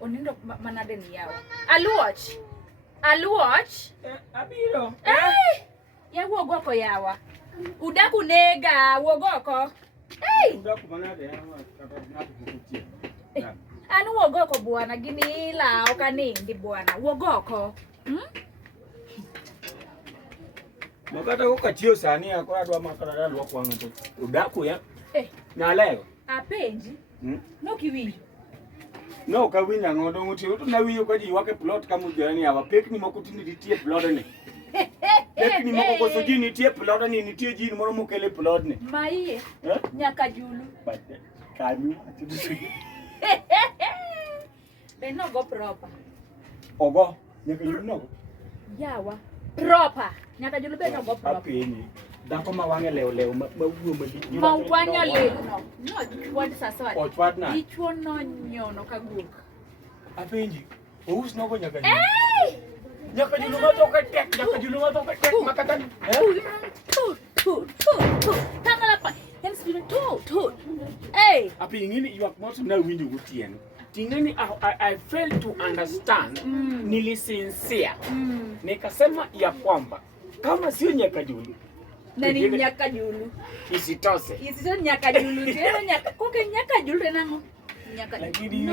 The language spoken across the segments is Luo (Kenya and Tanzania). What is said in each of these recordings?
onindo manade ni yawa. Aluoch. Abiro. Ya wuog oko yawa. Udaku nega wuog oko. Udaku manade yawa kata ng'ato kutie. An wuog oko bwana gini la okanindi bwana. Wuog oko. Makata kokatiyo sani akora dwa makara luoko wang'o to. Udaku ya. Na Alego. Apenji. No kiwinjo. No kawinja ngodo mutiyo to nawiyo ka ji wake plot kama ujani awa pekni moko tini nitie plot ni. Pekni moko koso ji nitie plot ni nitie ji moro mokele plot ni. Maiye. Nyaka Julu. Kanyu. Be no go proper. Ogo nyaka Julu no. Yawa. Proper. Nyaka Julu be no go proper. Apeni. Dako ma wange leo ma wuo madiki. Ma wange leo no. No what sasa. Plot-Nyar. Dichuo no nyono kaguok. Apenji. Ous no go nyaka Julu. Nyaka Julu matoka tek, nyaka Julu matoka tek makatan. Tangala pa. Yan sibino tu. Api ngini ywak moto na winjo gutien. Tingeni I fail to understand. Nili sincere. Nikasema ya kwamba kama sio nyaka Julu. Nani nyaka Julu? Isitose. Isitose nyaka Julu. Tena nyaka koke nyaka Julu nango. Nyaka no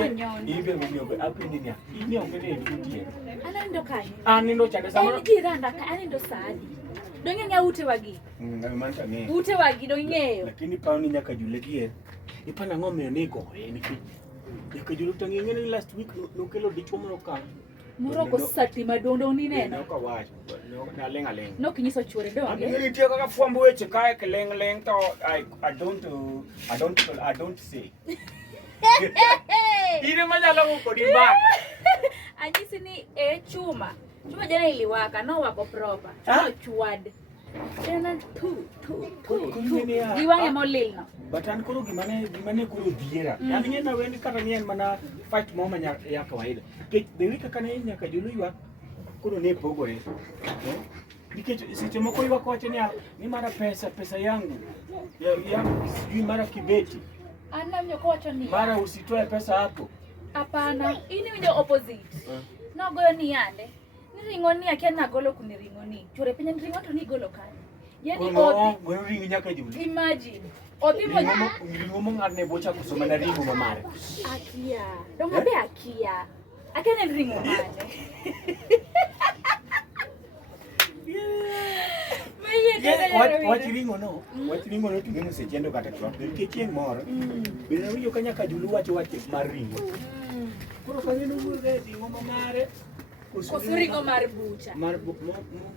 nyono. Ibe mwenye api nini? Ini ongene gutien. Anando kani? Anindo chande sama. Jiranda ka anindo sadi. Donge nya ute wagi. Manta nge. Ute wagi donge. Lakini pa ni nyaka Julu gie. Ipana ngome nego niki. Nyaka Julu tangi ngene last week nokelo Dichuo moro ka. Muroko sati madondo ni neno. Noka wacho. Na lenga. No kinyiso chwore donge. Ngini tie kaka fwambo weche kae keleng to I don't say. Ine manyalo ko di ba. Anyisi ni chuma jana iliwaka no wako proper. No chwad. Tena tu. Diwange molil no. Batan koro gimane koro dhiera. Yani ngena wendi kata nien mana fight moma ya kawaida. Dewi kaka ne nyaka Julu ywak koro ne pogore. Nikech siche moko ywak wacho ni mara pesa yangu. Yangu sijui mara kibeti. Ana mnyoko wacho ni. Mara usitoe pesa hapo. Hapana, ini winjo opposite. No goyo ni yande. Ni ringo ni akia na golo kuni ringo ni. Chore penye ni ringo to ni golo kani. Yani Wewe ringo nyaka Julu. Imagine. Odi mo ringo mo ngarne bocha kusoma na ringo mamare. Akia. Donga be akia. Akia na ringo mane. Wachiringo no tingeno sechendo kata kwa kechieng moro. Bila wiyo kanya ka Julu wacho mar ringo. Koro kangeno wuoge ringo mamare. Ringo mar bucha. Mar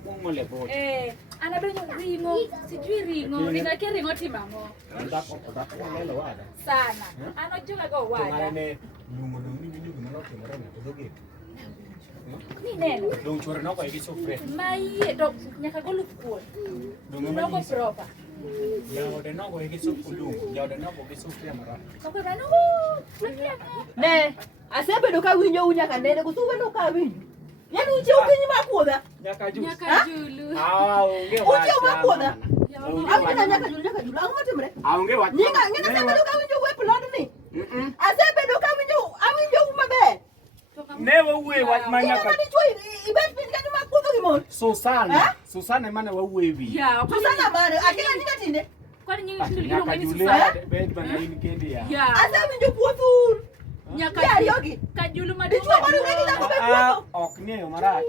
mongole bocha. Ana benyo ringo, sijui ringo, ningakia ringo timango. Ndako lelo wada. Sana. Ano juga go wada. Ngane lungo ni manoke marana todoge. Ni neno. Dong chore no ko igi sofre. Maiye dok nyaka golu kuon. Dongo proper. Yawde no ko igi sofulu. Yawde no ko igi sofre marana. Ko ba no. Ne, asebedo ka winjo unya ka nene ko suwe no ka winjo. Yani uche ukinyi makuoda. Nyaka Julu. Onge wacha. Uche makuoda. Amina nyaka Julu. Ango timre? Onge wacha. Ninga asebedo ka winjo we plot ni. Asebedo ka winjo mabe. Never we what manya ka. Ibet pin ka makuodo gimon. Susana mana wa wewi. Ya, Susana mane akila nyika tinde. Kwani nyinyi ndio ngiro ngani Susana? Bed bana ini kendi ya. Asa winjo Kuotho. Nyaka yogi. Kajulu madunga. Dichuo moro ngeni la ko Kuotho. Ok ne mara.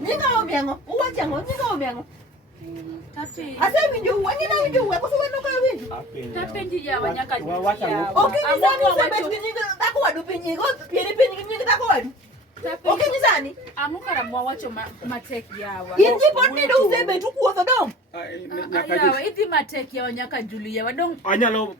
Ninga omiango, uwachango, ninga omiango. Tapi. Asa winjo wanyina winjo we ko suwe no ka winjo. Tapenji ya wanyaka Julu. Okay, nisani usebet kinyiga dako wadu pinyigo, pieni pinyigo dako wadu. Okay, nisani. Amukara mwa wacho matek yawa. Inji poni do usebet Kuotho dong. Yawa, ithi matek ya wanyaka Julu yawa dong. Anyalo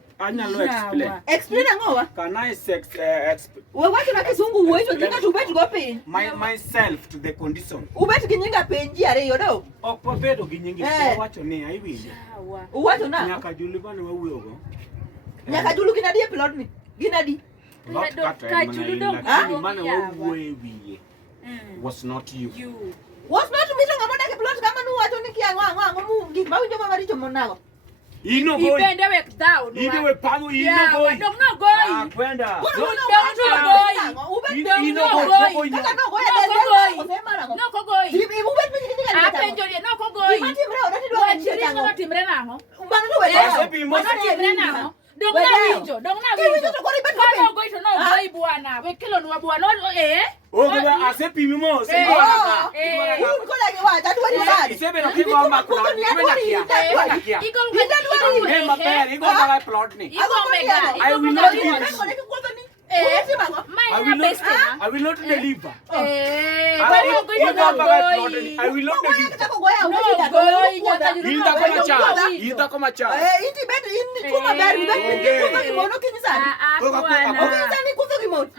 explain. Explain angowa. Can I explain? We wacho na kisungu wecho tinga tubet go piny. Myself to the condition. Ubet kinyiga penji ariyo do. Ok pobedo gi nyingi wacho ni aiwinjo. Yawa. Uwacho na. Nyaka Julu bana wawuogo. Nyaka Julu kinadi e plot ni. Ginadi. Kajulu dong. Mana wawuoe wiye. Was not you. Was not me to ngama ke plot kama nu wacho ni kiango mu gik ma winjo mamaricho monago. Ino boy. Ibende wek down. Ino we panu ino boy. Don't no going. Kwenda. Don't go going. kogoi. Kaka no goya No kogoi. osemara. No kogoi. Ibu bet piny kaka. Apenjo ni no kogoi. Gima timre ora tidwa Wachiri no timre nango. Mano to wewe. Asepimo Timre nango. Dong na winjo. Kiwinjo to kori bet Kama ogoi to no ogoi bwana. We kelo nwa bwana. Oga asepimi mos. Un kola ke wacha tu ni bad. Isebedo kigoma kuna. Imenakia. Ne maber igo baga plot ni. I will not give. I will not deliver. I will not deliver. Ita koma cha. Iti bet in kuma ber bet kuma kimono kinisani. Kinisani kuzo kimono.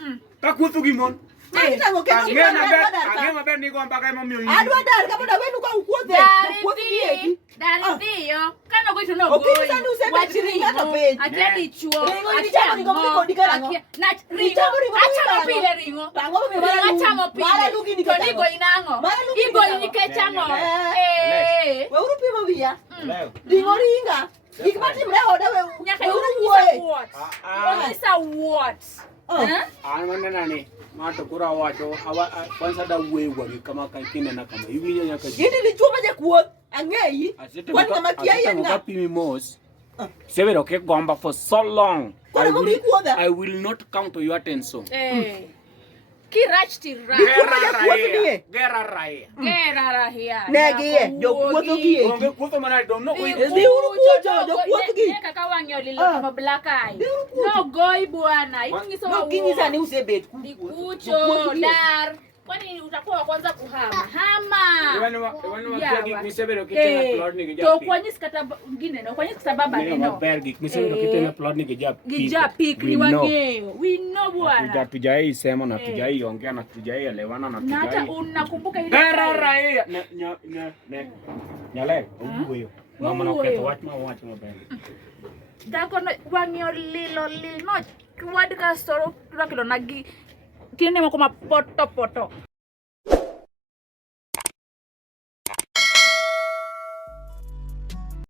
Ka kuzo kimono. Tango keno Ang'e maber ni go mbaka ema miyo. Adwa dar kama da wenu ka ukuothe. Ukuothe dieki. Dari dio. Kano go to no go. Kinisani usebe ngata page. Atia dichuo. Atia ringo dikano. Na ringo. Acha pile ringo. Tango me Acha pile. mara lugi ni to nigo inango. Igo ni kechango. We uru pimo via. Ringo ringa. Ikmatimre oda we. Nyaka what? Isa what? Nani? Mato kura wacho kwanza da wewa kama kinena kama hivi nyaka. Yini ni chuma je kuot angei. Kwani kama kia yenga. Kapimi mos. Severo ke gomba for so long. I will not come to your attention. Kirachti ra. Gera rai. Negie jo kuotho gie. Onge kuotho mana dom no. Di uru kuotho jo kuotho gie. Kaka wang'yo lilo kama black eye. No goi bwana. Ingiso wa. Kinyisa ni usebet. Dikucho dar. Kwani utakuwa wa kwanza kuhama? Hama. Iwani misebero kitena plot ni gija. To kwani sikata ngine no kwani sitababa neno. Bergik misebero kitena plot ni gija. Gija pick ni wangeo. We know bwana. Hatujai sema na hatujai ongea na hatujai elewana na hatujai. Na hata unakumbuka ile. Gera rai. Nyale, huyo. Mama na keto watch maber. Dako no wang'yo lilo no. Kwad ka storo kilo nagi. Tiene mo como poto.